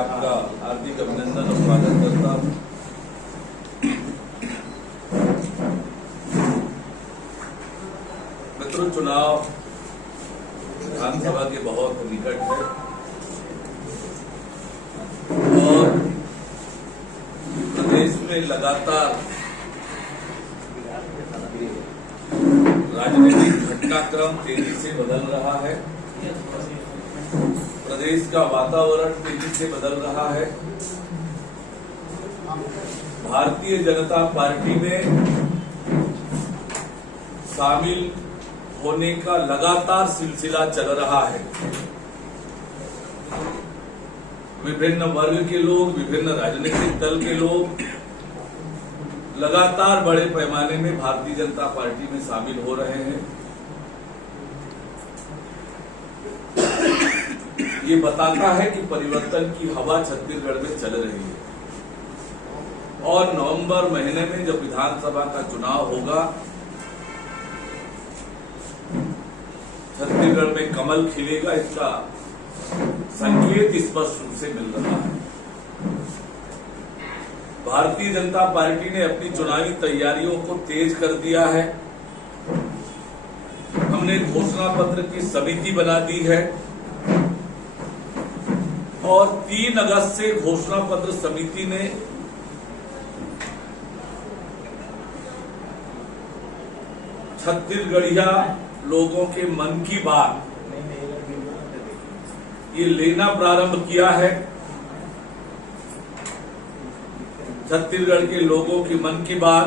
आपका हार्दिक अभिनंदन और स्वागत करता हूँ। मित्रों, चुनाव विधानसभा के बहुत निकट है और प्रदेश में लगातार राजनीतिक घटनाक्रम तेजी से बदल रहा है। प्रदेश का वातावरण तेजी से बदल रहा है। भारतीय जनता पार्टी में शामिल होने का लगातार सिलसिला चल रहा है। विभिन्न वर्ग के लोग, विभिन्न राजनीतिक दल के लोग लगातार बड़े पैमाने में भारतीय जनता पार्टी में शामिल हो रहे हैं। ये बताता है कि परिवर्तन की हवा छत्तीसगढ़ में चल रही है और नवंबर महीने में जब विधानसभा का चुनाव होगा, छत्तीसगढ़ में कमल खिलेगा, इसका संकेत स्पष्ट रूप से मिल रहा है। भारतीय जनता पार्टी ने अपनी चुनावी तैयारियों को तेज कर दिया है। हमने घोषणा पत्र की समिति बना दी है और 3 अगस्त से घोषणा पत्र समिति ने छत्तीसगढ़िया लोगों के मन की बात ये लेना प्रारंभ किया है। छत्तीसगढ़ के लोगों की मन की बात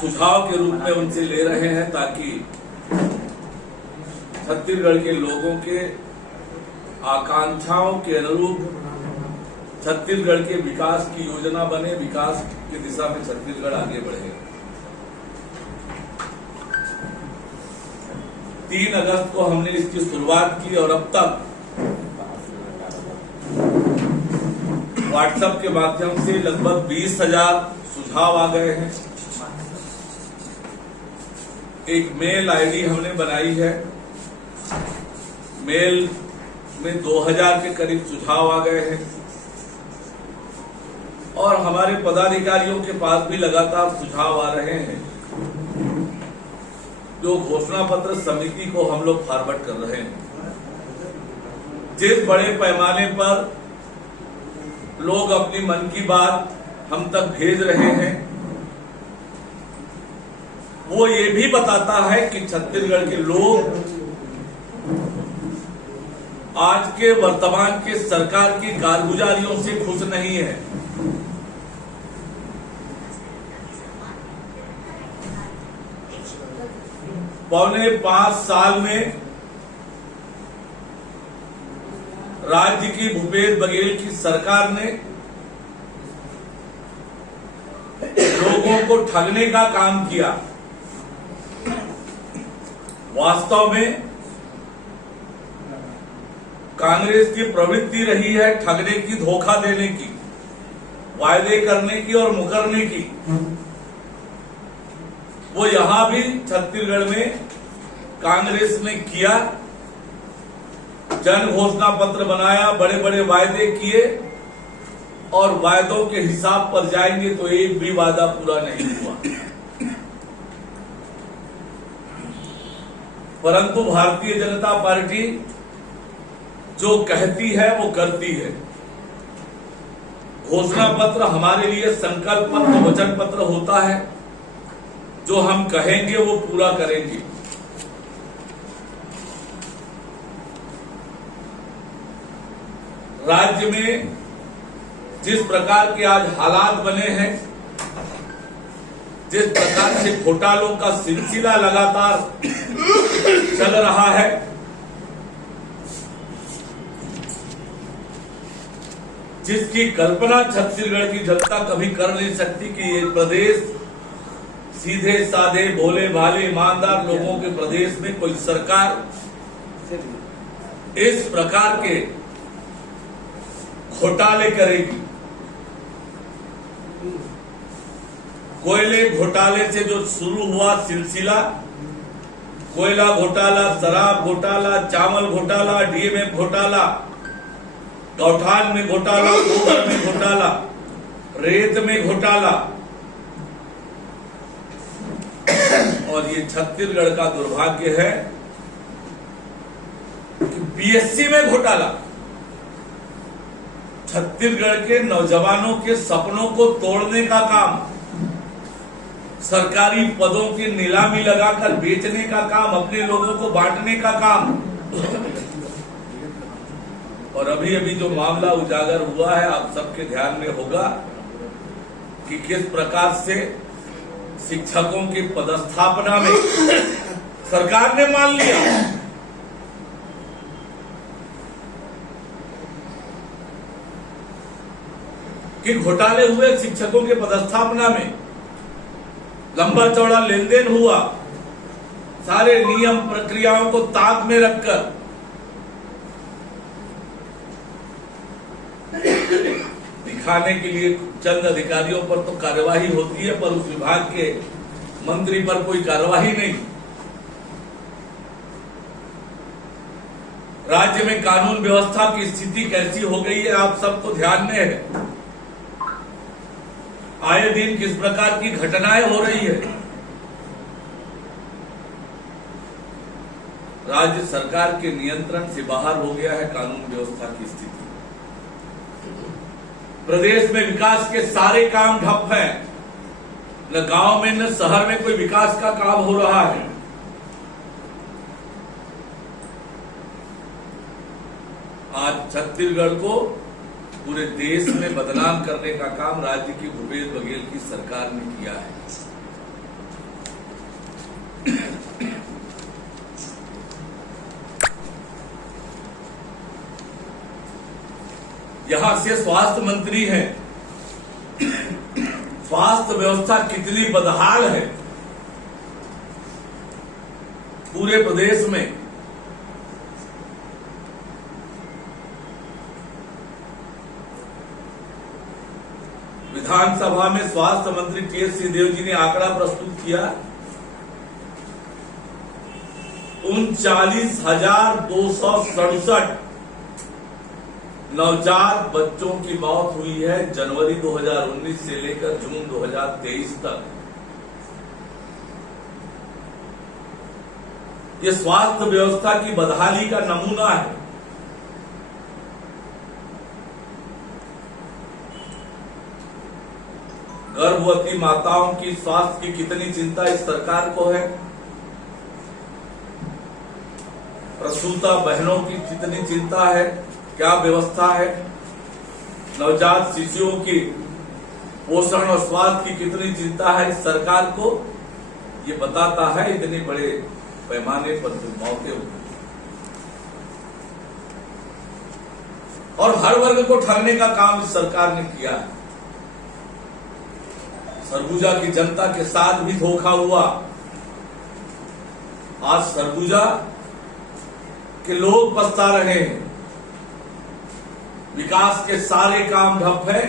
सुझाव के रूप में उनसे ले रहे हैं ताकि छत्तीसगढ़ के लोगों के आकांक्षाओं के अनुरूप छत्तीसगढ़ के विकास की योजना बने, विकास की दिशा में छत्तीसगढ़ आगे बढ़े। 3 अगस्त को हमने इसकी शुरुआत की और अब तक व्हाट्सएप के माध्यम से लगभग 20,000 सुझाव आ गए हैं। एक मेल आईडी हमने बनाई है, मेल में 2000 के करीब सुझाव आ गए हैं और हमारे पदाधिकारियों के पास भी लगातार सुझाव आ रहे हैं जो घोषणा पत्र समिति को हम लोग फॉरवर्ड कर रहे हैं। जिस बड़े पैमाने पर लोग अपनी मन की बात हम तक भेज रहे हैं, वो ये भी बताता है कि छत्तीसगढ़ के लोग आज के वर्तमान के सरकार की कारगुजारियों से खुश नहीं है। पौने 5 साल में राज्य की भूपेश बघेल की सरकार ने लोगों को ठगने का काम किया। वास्तव में कांग्रेस की प्रवृत्ति रही है ठगने की, धोखा देने की, वायदे करने की और मुकरने की। वो यहां भी छत्तीसगढ़ में कांग्रेस ने किया, जन घोषणा पत्र बनाया, बड़े बड़े वायदे किए और वायदों के हिसाब पर जाएंगे तो एक भी वादा पूरा नहीं हुआ। परंतु भारतीय जनता पार्टी जो कहती है वो करती है। घोषणा पत्र हमारे लिए संकल्प पत्र, वचन पत्र होता है। जो हम कहेंगे वो पूरा करेंगे। राज्य में जिस प्रकार के आज हालात बने हैं, जिस प्रकार से घोटालों का सिलसिला लगातार चल रहा है, जिसकी कल्पना छत्तीसगढ़ की जनता कभी कर नहीं सकती कि ये प्रदेश सीधे साधे भोले भाले ईमानदार लोगों के प्रदेश में कोई सरकार इस प्रकार के घोटाले करेगी। कोयले घोटाले से जो शुरू हुआ सिलसिला कोयला घोटाला, शराब घोटाला, चावल घोटाला, डीएमएफ घोटाला, गौठान में घोटाला, गोबर में घोटाला, रेत में घोटाला, और ये छत्तीसगढ़ का दुर्भाग्य है कि बीएससी में घोटाला। छत्तीसगढ़ के नौजवानों के सपनों को तोड़ने का काम, सरकारी पदों की नीलामी लगाकर बेचने का काम, अपने लोगों को बांटने का काम। और अभी अभी जो मामला उजागर हुआ है, आप सबके ध्यान में होगा कि किस प्रकार से शिक्षकों की पदस्थापना में सरकार ने मान लिया कि घोटाले हुए शिक्षकों के पदस्थापना में, लंबा चौड़ा लेन देन हुआ, सारे नियम प्रक्रियाओं को ताक में रखकर दिखाने के लिए चंद अधिकारियों पर तो कार्यवाही होती है, पर उस विभाग के मंत्री पर कोई कार्यवाही नहीं। राज्य में कानून व्यवस्था की स्थिति कैसी हो गई है, आप सबको ध्यान में है। आए दिन किस प्रकार की घटनाएं हो रही है। राज्य सरकार के नियंत्रण से बाहर हो गया है कानून व्यवस्था की स्थिति। प्रदेश में विकास के सारे काम ठप हैं। न गांव में न शहर में कोई विकास का काम हो रहा है। आज छत्तीसगढ़ को पूरे देश में बदनाम करने का काम राज्य की भूपेश बघेल की सरकार ने किया है। यहां से स्वास्थ्य मंत्री हैं। स्वास्थ्य व्यवस्था कितनी बदहाल है पूरे प्रदेश में। विधानसभा में स्वास्थ्य मंत्री टीएस सिंहदेव जी ने आंकड़ा प्रस्तुत किया, 39,267 नवजात बच्चों की मौत हुई है जनवरी 2019 से लेकर जून 2023 तक। ये स्वास्थ्य व्यवस्था की बदहाली का नमूना है। गर्भवती माताओं की स्वास्थ्य की कितनी चिंता इस सरकार को है। प्रसूता बहनों की कितनी चिंता है, क्या व्यवस्था है। नवजात शिशुओं की पोषण और स्वास्थ्य की कितनी चिंता है इस सरकार को, ये बताता है इतने बड़े पैमाने पर मौतें होती। और हर वर्ग को ठगने का काम इस सरकार ने किया है। सरगुजा की जनता के साथ भी धोखा हुआ। आज सरगुजा के लोग पछता रहे हैं। विकास के सारे काम ठप है।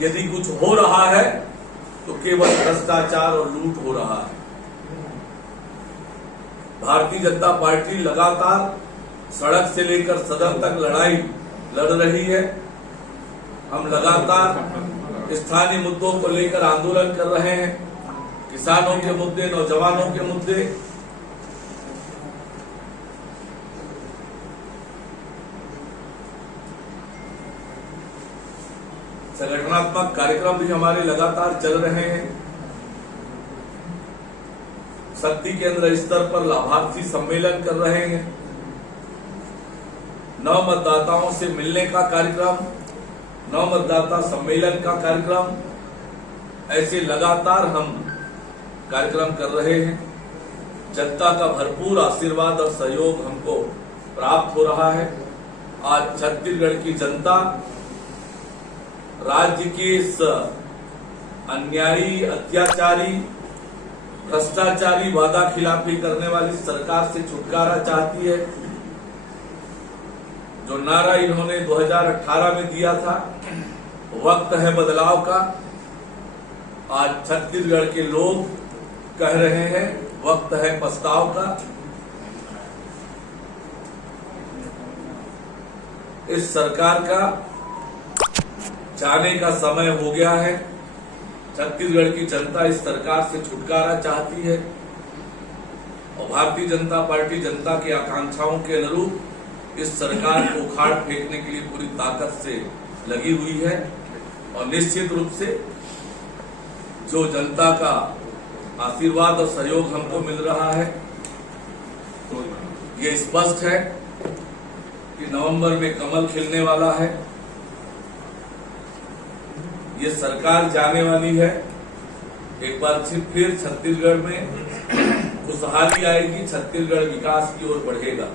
यदि कुछ हो रहा है तो केवल भ्रष्टाचार और लूट हो रहा है। भारतीय जनता पार्टी लगातार सड़क से लेकर सदन तक लड़ाई लड़ रही है। हम लगातार स्थानीय मुद्दों को लेकर आंदोलन कर रहे हैं। किसानों के मुद्दे, नौजवानों के मुद्दे, संगठनात्मक कार्यक्रम भी हमारे लगातार चल रहे हैं। शक्ति केंद्र स्तर पर लाभार्थी सम्मेलन कर रहे हैं। नव मतदाताओं से मिलने का कार्यक्रम, नव मतदाता सम्मेलन का कार्यक्रम, ऐसे लगातार हम कार्यक्रम कर रहे हैं। जनता का भरपूर आशीर्वाद और सहयोग हमको प्राप्त हो रहा है। आज छत्तीसगढ़ की जनता राज्य की इस अन्यायी, अत्याचारी, भ्रष्टाचारी, वादा खिलाफी करने वाली सरकार से छुटकारा चाहती है। जो नारा इन्होंने 2018 में दिया था, वक्त है बदलाव का, आज छत्तीसगढ़ के लोग कह रहे हैं वक्त है पछताव का। इस सरकार का जाने का समय हो गया है। छत्तीसगढ़ की जनता इस सरकार से छुटकारा चाहती है और भारतीय जनता पार्टी जनता की आकांक्षाओं के अनुरूप इस सरकार को उखाड़ फेंकने के लिए पूरी ताकत से लगी हुई है। और निश्चित रूप से जो जनता का आशीर्वाद और सहयोग हमको मिल रहा है, तो ये स्पष्ट है कि नवंबर में कमल खिलने वाला है। ये सरकार जाने वाली है। एक बार फिर छत्तीसगढ़ में खुशहाली आएगी, छत्तीसगढ़ विकास की ओर बढ़ेगा।